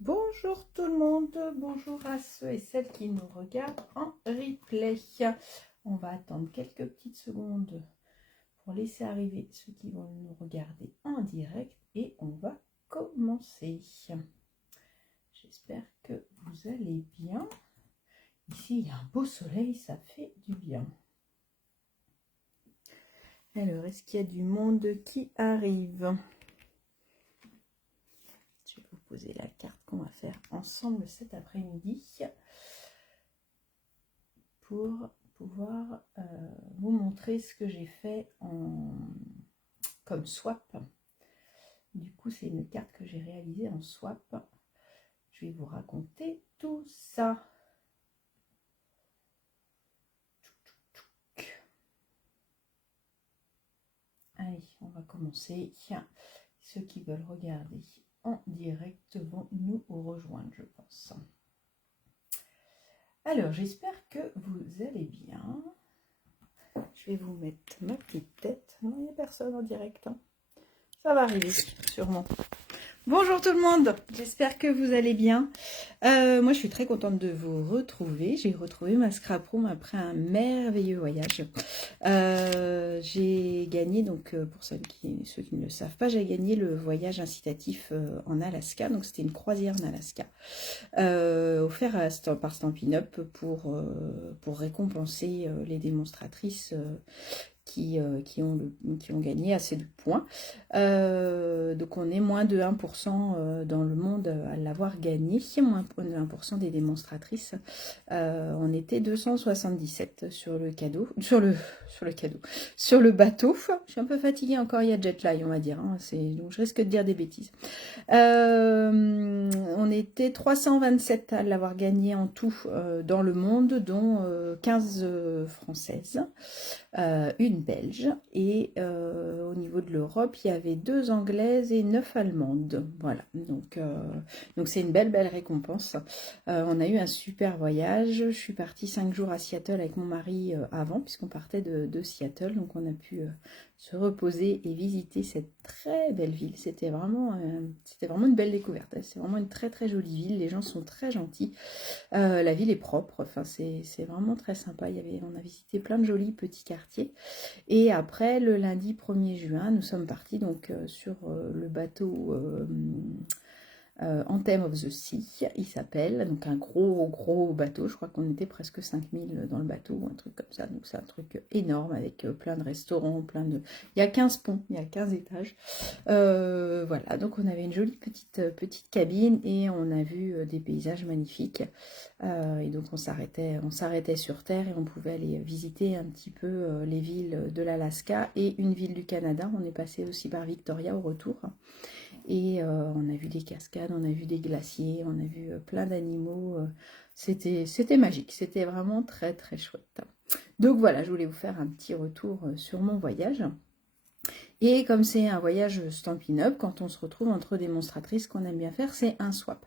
Bonjour tout le monde, bonjour à ceux et celles qui nous regardent en replay. On va attendre quelques petites secondes pour laisser arriver ceux qui vont nous regarder en direct et on va commencer. J'espère que vous allez bien. Ici, il y a un beau soleil, ça fait du bien. Alors, est-ce qu'il y a du monde qui arrive ? Je vais vous poser la carte qu'on va faire ensemble cet après-midi pour pouvoir vous montrer ce que j'ai fait comme swap. Du coup, c'est une carte que j'ai réalisée en swap. Je vais vous raconter tout ça. Allez, on va commencer. Ceux qui veulent regarder en direct vont nous rejoindre, je pense. Alors, j'espère que vous allez bien. Je vais vous mettre ma petite tête. Non, il n'y a personne en direct. Ça va arriver, sûrement. Bonjour tout le monde, j'espère que vous allez bien. Moi je suis très contente de vous retrouver. J'ai retrouvé ma scrap room après un merveilleux voyage. J'ai gagné, donc pour ceux qui ne le savent pas, j'ai gagné le voyage incitatif en Alaska. Donc c'était une croisière en Alaska offert par Stampin' Up pour récompenser les démonstratrices qui ont gagné assez de points. Donc on est moins de 1% dans le monde à l'avoir gagné, moins de 1% des démonstratrices. On était 277 sur le cadeau, sur le bateau. Je suis un peu fatiguée encore, il y a jet lag, on va dire, hein, donc je risque de dire des bêtises. On était 327 à l'avoir gagné en tout dans le monde, dont 15 françaises. Une belge et au niveau de l'Europe il y avait 2 anglaises et 9 allemandes, voilà, donc c'est une belle récompense. On a eu un super voyage. Je suis partie 5 jours à Seattle avec mon mari avant, puisqu'on partait de Seattle, donc on a pu se reposer et visiter cette très belle ville. C'était vraiment une belle découverte. C'est vraiment une très très jolie ville, les gens sont très gentils. La ville est propre, enfin c'est vraiment très sympa. On a visité plein de jolis petits quartiers. Et après, le lundi 1er juin, nous sommes partis donc sur le bateau Anthem of the Sea, il s'appelle, donc un gros bateau. Je crois qu'on était presque 5000 dans le bateau ou un truc comme ça, donc c'est un truc énorme avec plein de restaurants, il y a 15 ponts, il y a 15 étages. Voilà, donc on avait une jolie petite cabine et on a vu des paysages magnifiques. Et donc on s'arrêtait sur terre et on pouvait aller visiter un petit peu les villes de l'Alaska et une ville du Canada. On est passé aussi par Victoria au retour. Et on a vu des cascades, on a vu des glaciers, on a vu plein d'animaux. C'était magique, c'était vraiment très très chouette. Donc voilà, je voulais vous faire un petit retour sur mon voyage. Et comme c'est un voyage Stampin' Up, quand on se retrouve entre démonstratrices, qu'on aime bien faire, c'est un swap.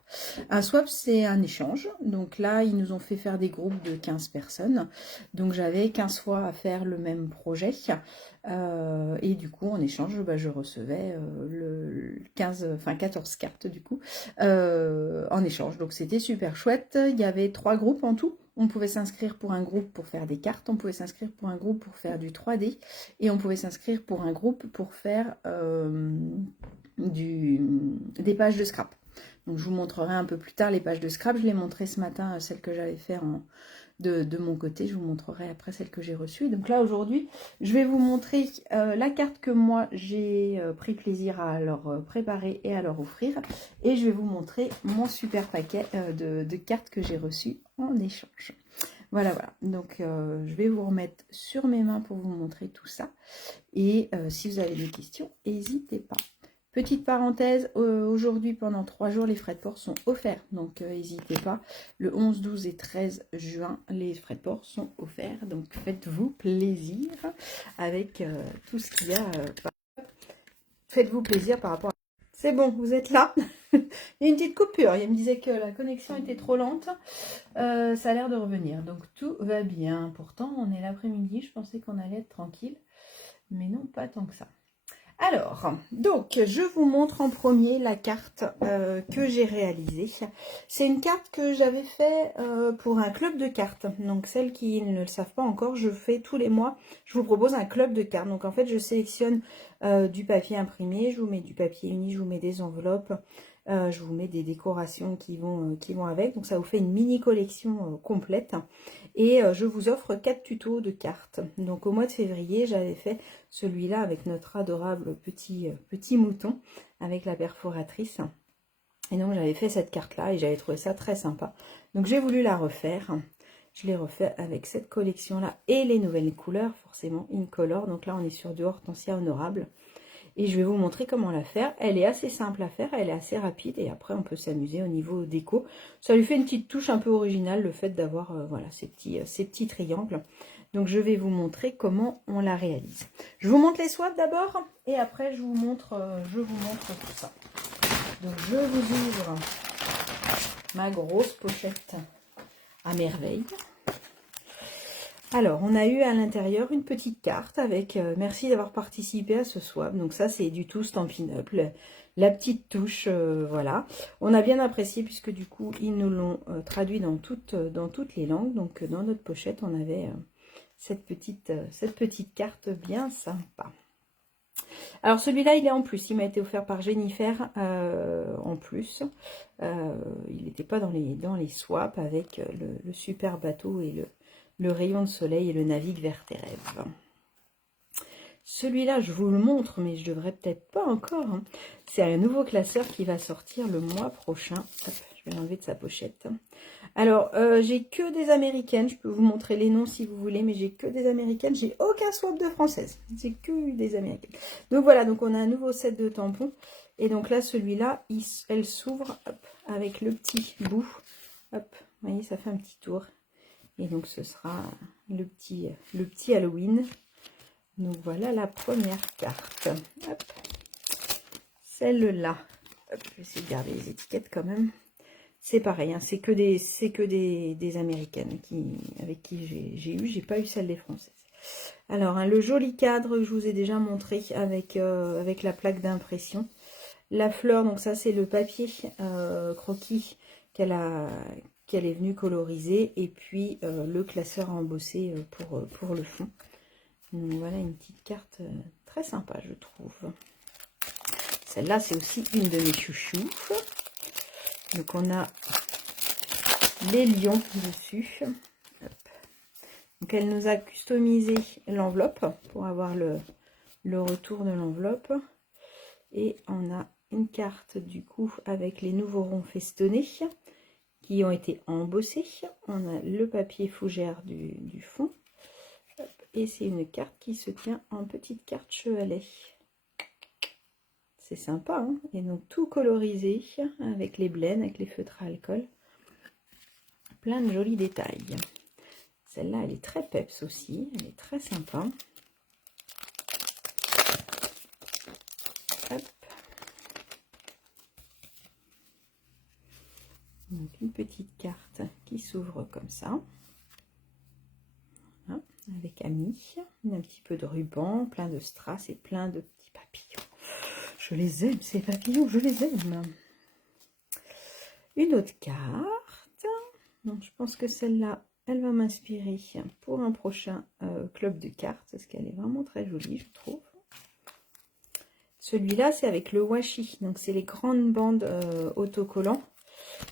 Un swap, c'est un échange. Donc là, ils nous ont fait faire des groupes de 15 personnes. Donc j'avais 15 fois à faire le même projet. Et du coup, en échange, je recevais 14 cartes du coup, en échange. Donc c'était super chouette. Il y avait 3 groupes en tout. On pouvait s'inscrire pour un groupe pour faire des cartes, on pouvait s'inscrire pour un groupe pour faire du 3D et on pouvait s'inscrire pour un groupe pour faire des pages de scrap. Donc je vous montrerai un peu plus tard les pages de scrap. Je l'ai montré ce matin, celles que j'avais fait de mon côté. Je vous montrerai après celle que j'ai reçue. Donc là aujourd'hui, je vais vous montrer la carte que moi j'ai pris plaisir à leur préparer et à leur offrir. Et je vais vous montrer mon super paquet de cartes que j'ai reçues en échange. Voilà. Donc je vais vous remettre sur mes mains pour vous montrer tout ça. Et si vous avez des questions, n'hésitez pas. Petite parenthèse, aujourd'hui pendant 3 jours, les frais de port sont offerts. Donc n'hésitez pas, le 11, 12 et 13 juin, les frais de port sont offerts. Donc faites-vous plaisir avec tout ce qu'il y a. Faites-vous plaisir par rapport à... C'est bon, vous êtes là. Il y a une petite coupure, il me disait que la connexion était trop lente. Ça a l'air de revenir, donc tout va bien. Pourtant, on est l'après-midi, je pensais qu'on allait être tranquille. Mais non, pas tant que ça. Alors, donc, je vous montre en premier la carte que j'ai réalisée. C'est une carte que j'avais fait pour un club de cartes. Donc, celles qui ne le savent pas encore, je fais tous les mois, je vous propose un club de cartes. Donc, en fait, je sélectionne du papier imprimé, je vous mets du papier uni, je vous mets des enveloppes, je vous mets des décorations qui vont avec. Donc, ça vous fait une mini collection complète. Et je vous offre 4 tutos de cartes. Donc, au mois de février, j'avais fait celui-là avec notre adorable petit mouton avec la perforatrice. Et donc j'avais fait cette carte-là et j'avais trouvé ça très sympa. Donc j'ai voulu la refaire. Je l'ai refait avec cette collection-là et les nouvelles couleurs, forcément incolore. Donc là on est sur du Hortensia Honorable. Et je vais vous montrer comment la faire. Elle est assez simple à faire, elle est assez rapide et après on peut s'amuser au niveau déco. Ça lui fait une petite touche un peu originale, le fait d'avoir voilà, ces petits triangles. Donc je vais vous montrer comment on la réalise. Je vous montre les swaps d'abord et après je vous montre tout ça. Donc je vous ouvre ma grosse pochette à merveille. Alors, on a eu à l'intérieur une petite carte avec merci d'avoir participé à ce swap. Donc ça, c'est du tout Stampin' Up, la petite touche, voilà. On a bien apprécié puisque du coup, ils nous l'ont traduit dans toutes les langues. Donc dans notre pochette, on avait cette petite carte bien sympa. Alors celui-là, il est en plus. Il m'a été offert par Jennifer en plus. Il n'était pas dans les swaps avec le super bateau et le rayon de soleil et le navigue vers tes rêves. Celui-là, je vous le montre, mais je devrais peut-être pas encore. Hein. C'est un nouveau classeur qui va sortir le mois prochain. Hop, je vais l'enlever de sa pochette. Alors, j'ai que des américaines. Je peux vous montrer les noms si vous voulez, mais j'ai que des américaines. J'ai aucun swap de françaises. J'ai que des américaines. Donc voilà, donc on a un nouveau set de tampons. Et donc là, celui-là, elle s'ouvre avec le petit bout. Hop, vous voyez, ça fait un petit tour. Et donc ce sera le petit Halloween. Donc voilà la première carte. Hop. Celle-là. Je vais essayer de garder les étiquettes quand même. C'est pareil, hein, c'est que des américaines avec qui j'ai pas eu celle des françaises. Alors, hein, le joli cadre que je vous ai déjà montré avec la plaque d'impression. La fleur, donc ça c'est le papier croquis qu'elle est venue coloriser. Et puis le classeur embossé pour le fond. Donc voilà une petite carte très sympa, je trouve. Celle-là, c'est aussi une de mes chouchous. Donc on a les lions dessus. Hop. Donc elle nous a customisé l'enveloppe pour avoir le retour de l'enveloppe. Et on a une carte du coup avec les nouveaux ronds festonnés qui ont été embossés. On a le papier fougère du fond. Hop. Et c'est une carte qui se tient en petite carte chevalet. C'est sympa, hein? Et donc tout colorisé avec les blends, avec les feutres à alcool. Plein de jolis détails. Celle-là, elle est très peps aussi. Elle est très sympa. Hop. Donc une petite carte qui s'ouvre comme ça. Hein, avec Ami. Un petit peu de ruban, plein de strass et plein de petits papillons. Je les aime, ces papillons, je les aime. Une autre carte. Donc, je pense que celle-là, elle va m'inspirer pour un prochain club de cartes. Parce qu'elle est vraiment très jolie, je trouve. Celui-là, c'est avec le washi. Donc, c'est les grandes bandes autocollants.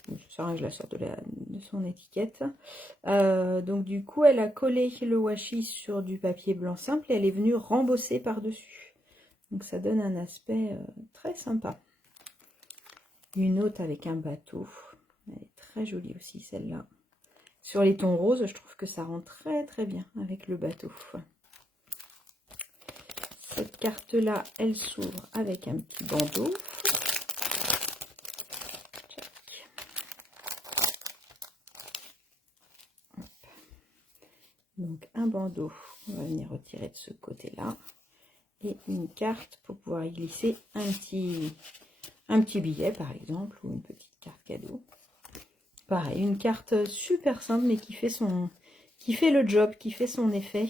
Je la sors de son étiquette. Donc, du coup, elle a collé le washi sur du papier blanc simple. Et elle est venue rembosser par-dessus. Donc ça donne un aspect très sympa. Une autre avec un bateau. Elle est très jolie aussi celle-là. Sur les tons roses, je trouve que ça rend très très bien avec le bateau. Cette carte-là, elle s'ouvre avec un petit bandeau. Donc un bandeau, on va venir retirer de ce côté-là. Et une carte pour pouvoir y glisser un petit billet par exemple, ou une petite carte cadeau. Pareil, une carte super simple mais qui fait le job, qui fait son effet,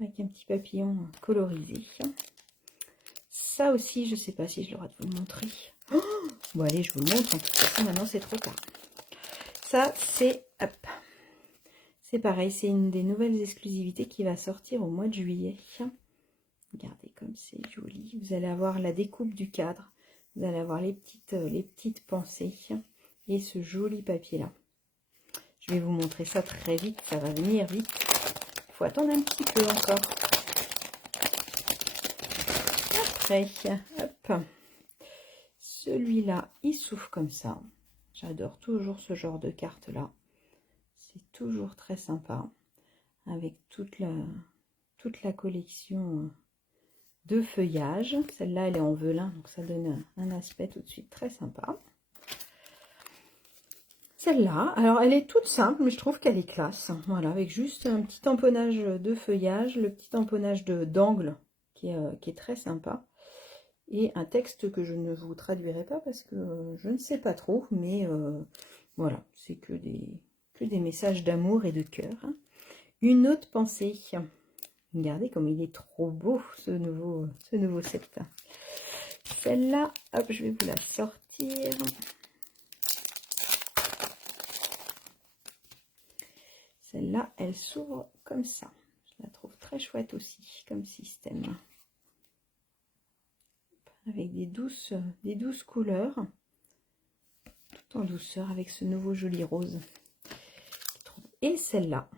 avec un petit papillon colorisé. ça aussi, je ne sais pas si j'ai le droit de vous le montrer. Oh, bon, allez, je vous le montre. En tout cas, maintenant, c'est trop tard. Ça, c'est... Hop. C'est pareil, c'est une des nouvelles exclusivités qui va sortir au mois de juillet. Regardez comme c'est joli. Vous allez avoir la découpe du cadre. Vous allez avoir les petites pensées. Et ce joli papier-là. Je vais vous montrer ça très vite. Ça va venir vite. Il faut attendre un petit peu encore. Après, hop. Celui-là, il s'ouvre comme ça. J'adore toujours ce genre de carte-là. C'est toujours très sympa. Avec toute la collection de feuillage. Celle-là, elle est en velin, donc ça donne un aspect tout de suite très sympa. Celle-là, alors elle est toute simple, mais je trouve qu'elle est classe. Voilà, avec juste un petit tamponnage de feuillage, le petit tamponnage d'angle qui est très sympa. Et un texte que je ne vous traduirai pas parce que je ne sais pas trop, mais voilà, c'est que des messages d'amour et de cœur. Une autre pensée. Regardez comme il est trop beau ce nouveau set. Celle-là, hop, je vais vous la sortir. Celle-là, elle s'ouvre comme ça. Je la trouve très chouette aussi comme système. Avec des douces couleurs. Tout en douceur avec ce nouveau joli rose. Et celle-là,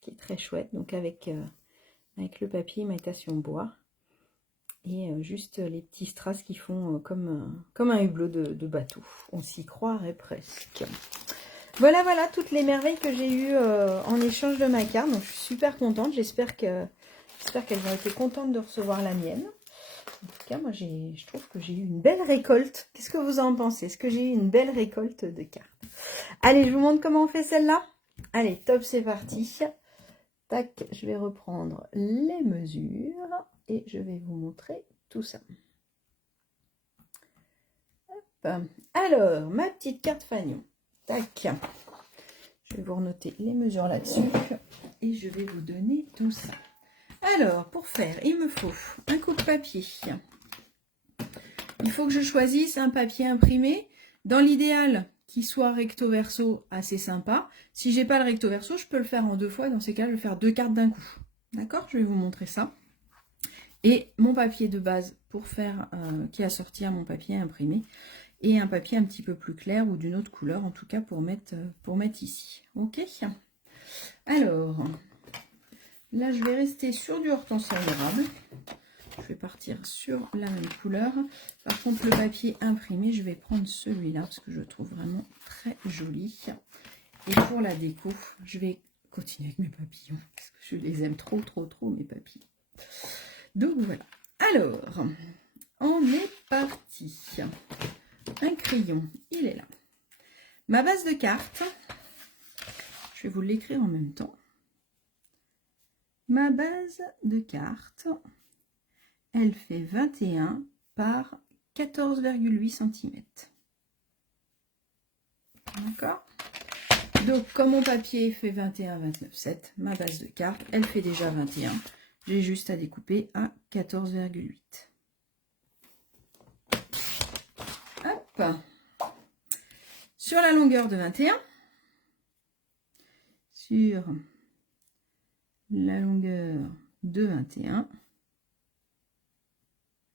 qui est très chouette. Donc avec le papier imitation bois. Et juste les petits strass qui font comme un hublot de bateau. On s'y croirait presque. Voilà, voilà toutes les merveilles que j'ai eues en échange de ma carte. Donc je suis super contente. J'espère qu'elles ont été contentes de recevoir la mienne. En tout cas, moi je trouve que j'ai eu une belle récolte. Qu'est-ce que vous en pensez? Est-ce que j'ai eu une belle récolte de cartes? Allez, je vous montre comment on fait celle-là. Allez, top, c'est parti. Tac, je vais reprendre les mesures et je vais vous montrer tout ça. Hop. Alors, ma petite carte fanion. Tac. Je vais vous renoter les mesures là-dessus et je vais vous donner tout ça. Alors, pour faire, il me faut un coup de papier. Il faut que je choisisse un papier imprimé. Dans l'idéal, qui soit recto verso, assez sympa. Si j'ai pas le recto verso, je peux le faire en 2 fois. Dans ces cas, je vais faire 2 cartes d'un coup. D'accord? Je vais vous montrer ça. Et mon papier de base pour faire, qui a sorti à mon papier imprimé. Et un papier un petit peu plus clair ou d'une autre couleur, en tout cas pour mettre ici. Ok? Alors, là je vais rester sur du hortensia érable. Je vais partir sur la même couleur. Par contre, le papier imprimé, je vais prendre celui-là parce que je le trouve vraiment très joli. Et pour la déco, je vais continuer avec mes papillons parce que je les aime trop, mes papillons. Donc voilà. Alors, on est parti. Un crayon, il est là. Ma base de cartes, je vais vous l'écrire en même temps. Ma base de cartes, elle fait 21 par 14,8 cm. D'accord? Donc, comme mon papier fait 21, 29,7, ma base de cartes, elle fait déjà 21. J'ai juste à découper à 14,8. Hop! Sur la longueur de 21, sur la longueur de 21,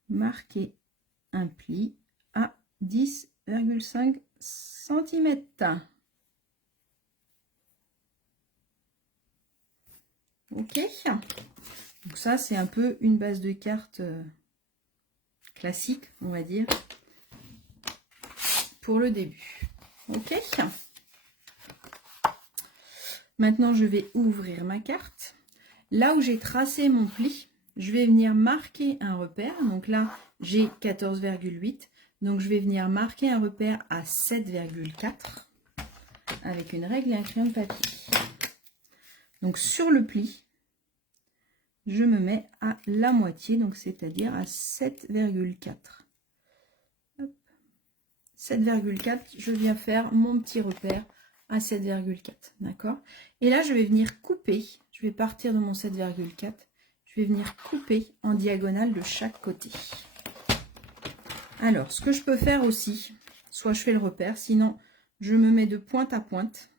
marquer un pli à 10,5 cm. Ok, donc ça c'est un peu une base de cartes classique, on va dire, pour le début. Ok, maintenant je vais ouvrir ma carte. Là où j'ai tracé mon pli, je vais venir marquer un repère. Donc là j'ai 14,8, donc je vais venir marquer un repère à 7,4 avec une règle et un crayon de papier. Donc sur le pli, je me mets à la moitié, donc c'est-à-dire à 7,4. 7,4, je viens faire mon petit repère à 7,4, d'accord? Et là, je vais venir couper, je vais partir de mon 7,4, je vais venir couper en diagonale de chaque côté. Alors, ce que je peux faire aussi, soit je fais le repère, sinon je me mets de pointe à pointe.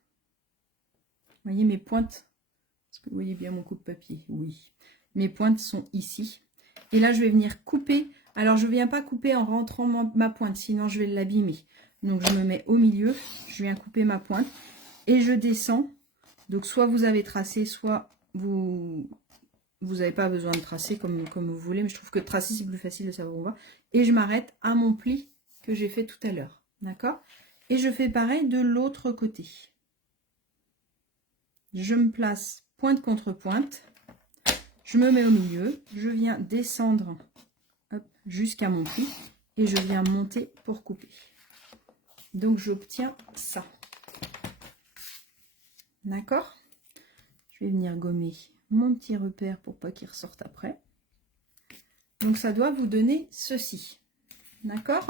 Vous voyez mes pointes? Est-ce que vous voyez bien mon coupe-papier? Oui. Mes pointes sont ici. Et là, je vais venir couper. Alors, je ne viens pas couper en rentrant ma pointe, sinon je vais l'abîmer. Donc, je me mets au milieu, je viens couper ma pointe et je descends. Donc, soit vous avez tracé, soit vous n'avez pas besoin de tracer comme vous voulez. Mais je trouve que tracer, c'est plus facile de savoir où on va. Et je m'arrête à mon pli que j'ai fait tout à l'heure. D'accord? Et je fais pareil de l'autre côté. Je me place pointe contre pointe. Je me mets au milieu. Je viens descendre jusqu'à mon pli. Et je viens monter pour couper. Donc, j'obtiens ça. D'accord? Je vais venir gommer mon petit repère pour pas qu'il ressorte après. Donc, ça doit vous donner ceci. D'accord?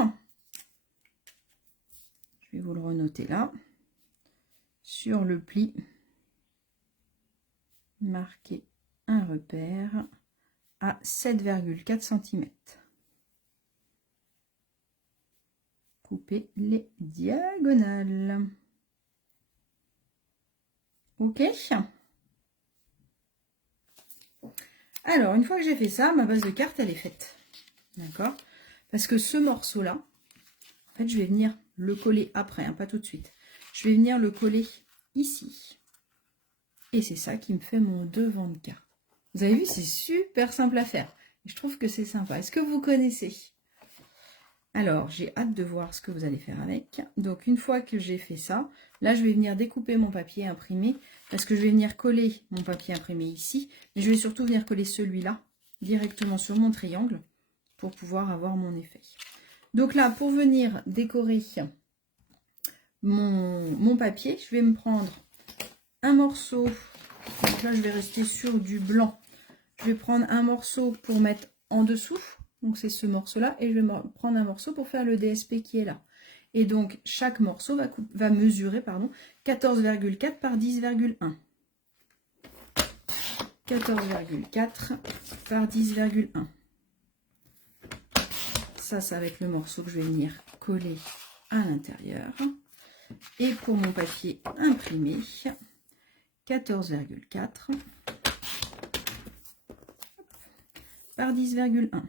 Je vais vous le renoter là. Sur le pli, marquez un repère à 7,4 cm. Coupez les diagonales. Ok? Alors, une fois que j'ai fait ça, ma base de carte, elle est faite. D'accord? Parce que ce morceau-là, en fait, je vais venir le coller après, hein, pas tout de suite. Je vais venir le coller ici. Et c'est ça qui me fait mon devant de carte. Vous avez vu, c'est super simple à faire. Je trouve que c'est sympa. Est-ce que vous connaissez? Alors, j'ai hâte de voir ce que vous allez faire avec. Donc, une fois que j'ai fait ça, là, je vais venir découper mon papier imprimé parce que je vais venir coller mon papier imprimé ici. Mais je vais surtout venir coller celui-là directement sur mon triangle pour pouvoir avoir mon effet. Donc là, pour venir décorer mon papier, je vais me prendre un morceau. Donc là, je vais rester sur du blanc. Je vais prendre un morceau pour mettre en dessous. Donc, c'est ce morceau-là. Et je vais prendre un morceau pour faire le DSP qui est là. Et donc, chaque morceau va mesurer 14,4 par 10,1. 14,4 par 10,1. Ça va être le morceau que je vais venir coller à l'intérieur. Et pour mon papier imprimé, 14,4 par 10,1.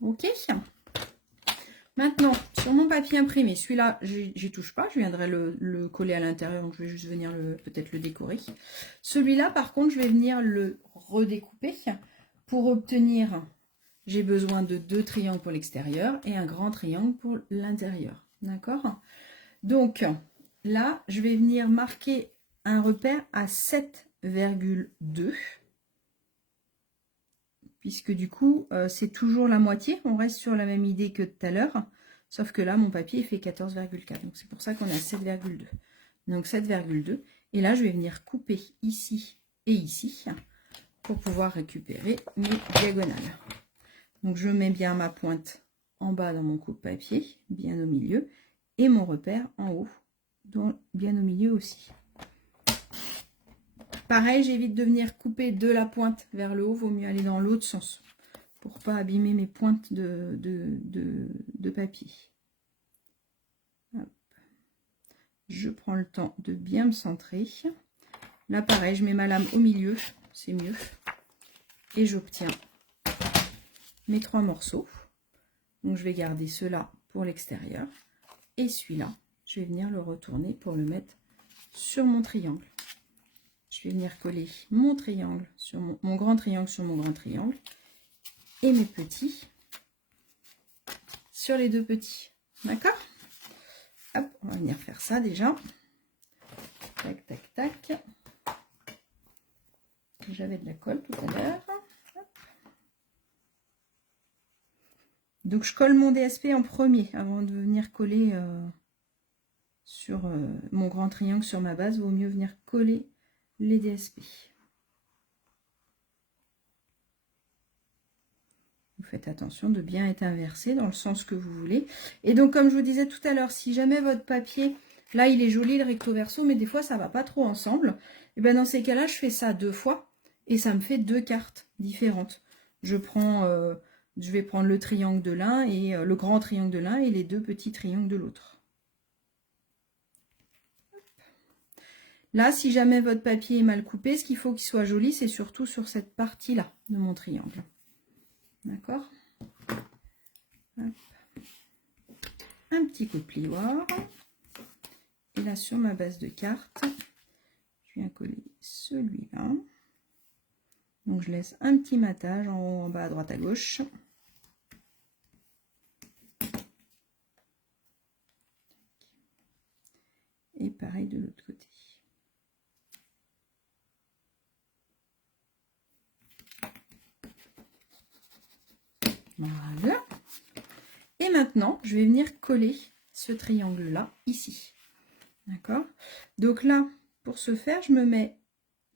Ok. Maintenant, sur mon papier imprimé, celui-là, j'y touche pas. Je viendrai le coller à l'intérieur, donc je vais juste venir peut-être le décorer. Celui-là, par contre, je vais venir le redécouper. Pour obtenir, j'ai besoin de 2 triangles pour l'extérieur et un grand triangle pour l'intérieur. D'accord? Donc, là, je vais venir marquer un repère à 7,2. Puisque du coup, c'est toujours la moitié. On reste sur la même idée que tout à l'heure. Sauf que là, mon papier fait 14,4. Donc, c'est pour ça qu'on a 7,2. Donc, 7,2. Et là, je vais venir couper ici et ici pour pouvoir récupérer mes diagonales. Donc, je mets bien ma pointe en bas dans mon coupe-papier, bien au milieu. Et mon repère en haut, bien au milieu aussi. Pareil, j'évite de venir couper de la pointe vers le haut. Vaut mieux aller dans l'autre sens pour pas abîmer mes pointes de papier. Hop. Je prends le temps de bien me centrer. Là, pareil, je mets ma lame au milieu. C'est mieux. Et j'obtiens mes 3 morceaux. Donc, je vais garder ceux-là pour l'extérieur. Et celui-là, je vais venir le retourner pour le mettre sur mon triangle. Je vais venir coller mon triangle sur mon grand triangle sur mon grand triangle et mes petits sur les 2 petits. D'accord? Hop, on va venir faire ça déjà. Tac, tac, tac. J'avais de la colle tout à l'heure. Donc, je colle mon DSP en premier avant de venir coller sur mon grand triangle sur ma base. Il vaut mieux venir coller les DSP. Vous faites attention de bien être inversé dans le sens que vous voulez. Et donc, comme je vous disais tout à l'heure, si jamais votre papier, là, il est joli, le recto verso, mais des fois, ça ne va pas trop ensemble, et bien dans ces cas-là, je fais ça 2 fois. et ça me fait 2 cartes différentes. Je vais prendre le triangle de l'un et le grand triangle de l'un et les 2 petits triangles de l'autre. Là, si jamais votre papier est mal coupé, ce qu'il faut qu'il soit joli, c'est surtout sur cette partie-là de mon triangle. D'accord? Un petit coup de plioir. Et là, sur ma base de carte, je viens coller celui-là. Donc, je laisse un petit matage en haut, en bas, à droite, à gauche. Et pareil de l'autre côté. Voilà. Et maintenant, je vais venir coller ce triangle-là, ici. D'accord? Donc là, pour ce faire, je me mets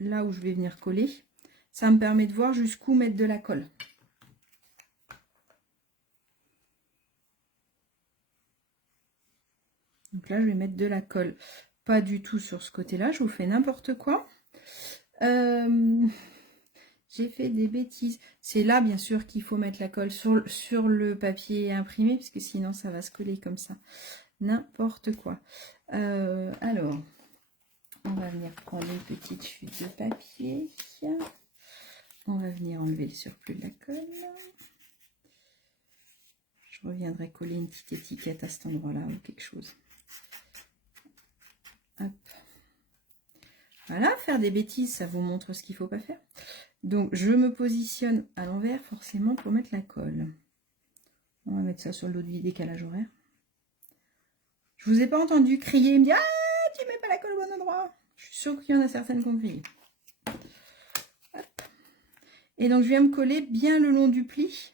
là où je vais venir coller. Ça me permet de voir jusqu'où mettre de la colle. Donc là, je vais mettre de la colle. Pas du tout sur ce côté-là, je vous fais n'importe quoi. J'ai fait des bêtises. C'est là, bien sûr, qu'il faut mettre la colle sur le papier imprimé, parce que sinon, ça va se coller comme ça. N'importe quoi. Alors, on va venir prendre une petite chute de papier. On va venir enlever le surplus de la colle. Je reviendrai coller une petite étiquette à cet endroit-là ou quelque chose. Hop. Voilà, faire des bêtises, ça vous montre ce qu'il ne faut pas faire. Donc, je me positionne à l'envers, forcément, pour mettre la colle. On va mettre ça sur le dos du décalage horaire. Je vous ai pas entendu crier et me dire « Ah, tu mets pas la colle au bon endroit !» Je suis sûre qu'il y en a certaines qui ont crié. Hop. Et donc, je viens me coller bien le long du pli,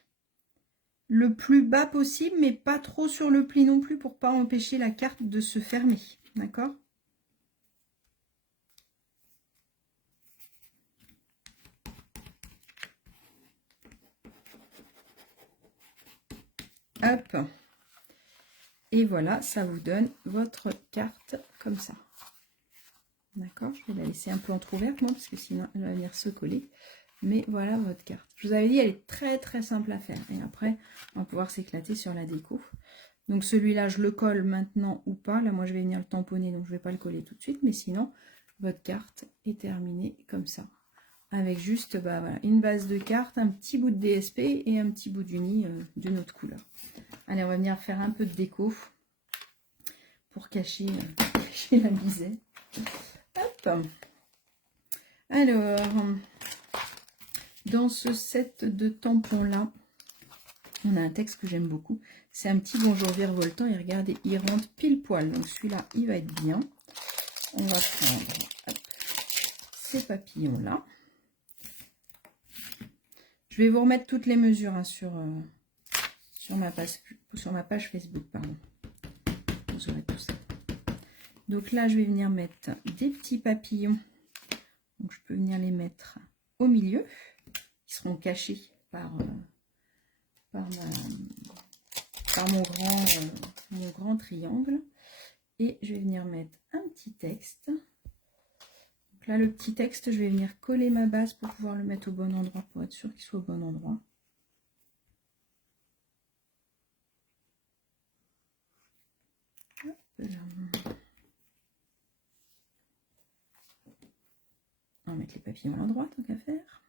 le plus bas possible, mais pas trop sur le pli non plus, pour pas empêcher la carte de se fermer. D'accord ? Hop. Et voilà, ça vous donne votre carte comme ça. D'accord, je vais la laisser un peu entrouverte, moi, parce que sinon elle va venir se coller. Mais voilà votre carte. Je vous avais dit, elle est très très simple à faire. Et après, on va pouvoir s'éclater sur la déco. Donc celui-là, je le colle maintenant ou pas. Là, moi, je vais venir le tamponner, donc je ne vais pas le coller tout de suite. Mais sinon, votre carte est terminée comme ça. Avec juste bah, voilà, une base de carte, un petit bout de DSP et un petit bout d'uni d'une autre couleur. Allez, on va venir faire un peu de déco pour cacher la misère. Hop. Alors, dans ce set de tampons là, on a un texte que j'aime beaucoup. C'est un petit bonjour virevoltant et regardez, il rentre pile poil. Donc celui-là, il va être bien. On va prendre hop, ces papillons là. Je vais vous remettre toutes les mesures hein, sur ma page Facebook, pardon. Vous aurez tout ça. Donc là, je vais venir mettre des petits papillons. Donc je peux venir les mettre au milieu. Ils seront cachés par mon grand triangle. Et je vais venir mettre un petit texte. Donc là, le petit texte, je vais venir coller ma base pour pouvoir le mettre au bon endroit, pour être sûr qu'il soit au bon endroit. Hop là. On va mettre les papillons à droite, tant qu'à faire.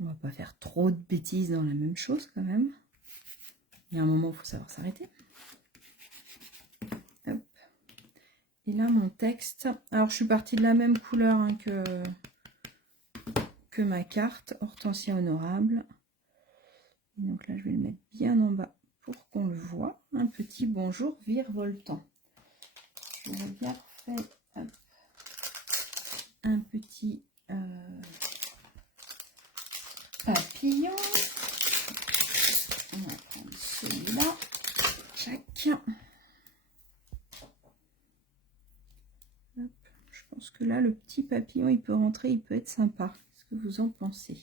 On va pas faire trop de bêtises dans la même chose quand même. Il y a un moment où il faut savoir s'arrêter. Hop. Et là, mon texte. Alors, je suis partie de la même couleur hein, que ma carte. Hortensia honorable. Et donc là, je vais le mettre bien en bas pour qu'on le voit. Un petit bonjour virevoltant. Je vais bien faire un petit papillon. On va prendre celui-là. Chacun. Je pense que là, le petit papillon, il peut rentrer, il peut être sympa. Qu'est-ce que vous en pensez?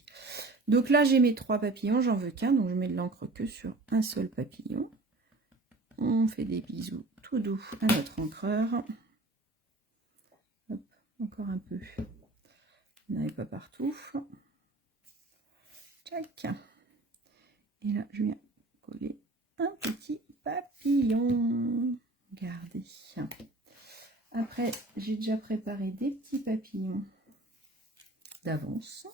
Donc là, j'ai mes 3 papillons, j'en veux qu'un, donc je mets de l'encre que sur un seul papillon. On fait des bisous tout doux à notre encreur. Hop, encore un peu. Il n'y en avait pas partout. Tchac. Et là, je viens coller un petit papillon. Regardez. Après, j'ai déjà préparé des petits papillons d'avance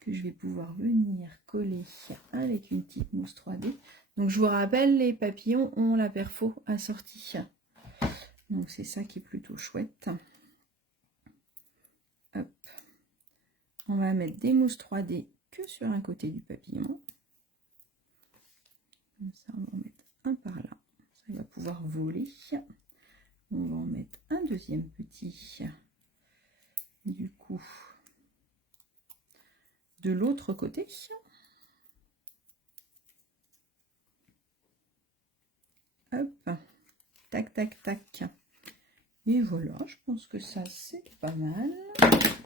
que je vais pouvoir venir coller avec une petite mousse 3D. Donc je vous rappelle, les papillons ont la perfo assortie. Donc c'est ça qui est plutôt chouette. Hop. On va mettre des mousses 3D que sur un côté du papillon. Comme ça, on va en mettre un par là. Ça va pouvoir voler. On va en mettre un deuxième petit. Du coup, de l'autre côté. Hop. Tac, tac, tac. Et voilà, je pense que ça, c'est pas mal.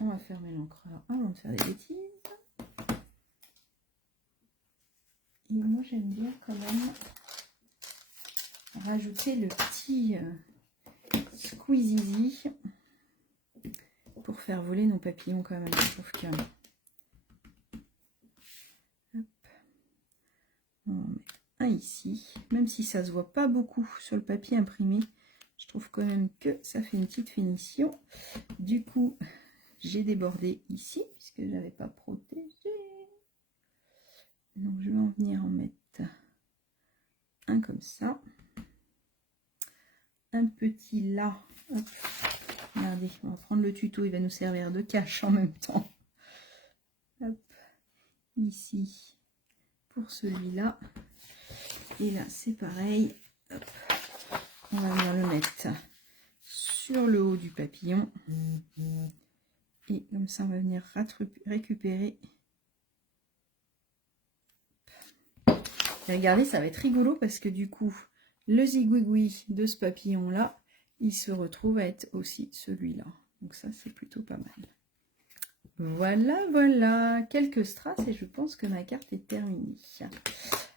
On va fermer l'encreur avant de faire des bêtises. Et moi, j'aime bien quand même rajouter le petit squeezie pour faire voler nos papillons quand même. Je trouve que... Hop. On va en mettre un ici. Même si ça se voit pas beaucoup sur le papier imprimé, je trouve quand même que ça fait une petite finition. Du coup, j'ai débordé ici, puisque je n'avais pas protégé. Donc, je vais en venir en mettre un comme ça. Un petit là. Hop. Regardez, on va prendre le tuto, il va nous servir de cache en même temps. Hop. Ici, pour celui-là. Et là, c'est pareil. Hop. On va venir le mettre sur le haut du papillon. Et comme ça, on va venir récupérer. Et regardez, ça va être rigolo parce que du coup, le zigouigoui de ce papillon-là, il se retrouve à être aussi celui-là. Donc ça, c'est plutôt pas mal. Voilà, voilà, quelques strass et je pense que ma carte est terminée.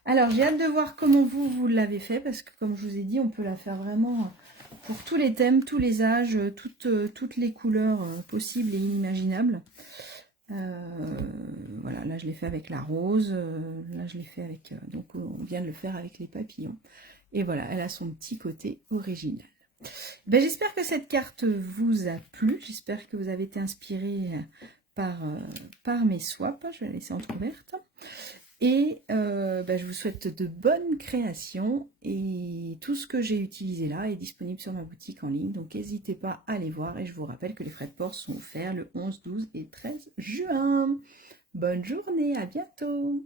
Alors, j'ai hâte de voir comment vous l'avez fait parce que comme je vous ai dit, on peut la faire vraiment pour tous les thèmes, tous les âges, toutes les couleurs possibles et inimaginables. Voilà, là je l'ai fait avec la rose, là je l'ai fait avec, donc on vient de le faire avec les papillons. Et voilà, elle a son petit côté original. Ben, j'espère que cette carte vous a plu, j'espère que vous avez été inspiré par mes swaps, je vais la laisser entrouverte. Et ben, je vous souhaite de bonnes créations et tout ce que j'ai utilisé là est disponible sur ma boutique en ligne, donc n'hésitez pas à aller voir et je vous rappelle que les frais de port sont offerts le 11, 12 et 13 juin. Bonne journée, à bientôt!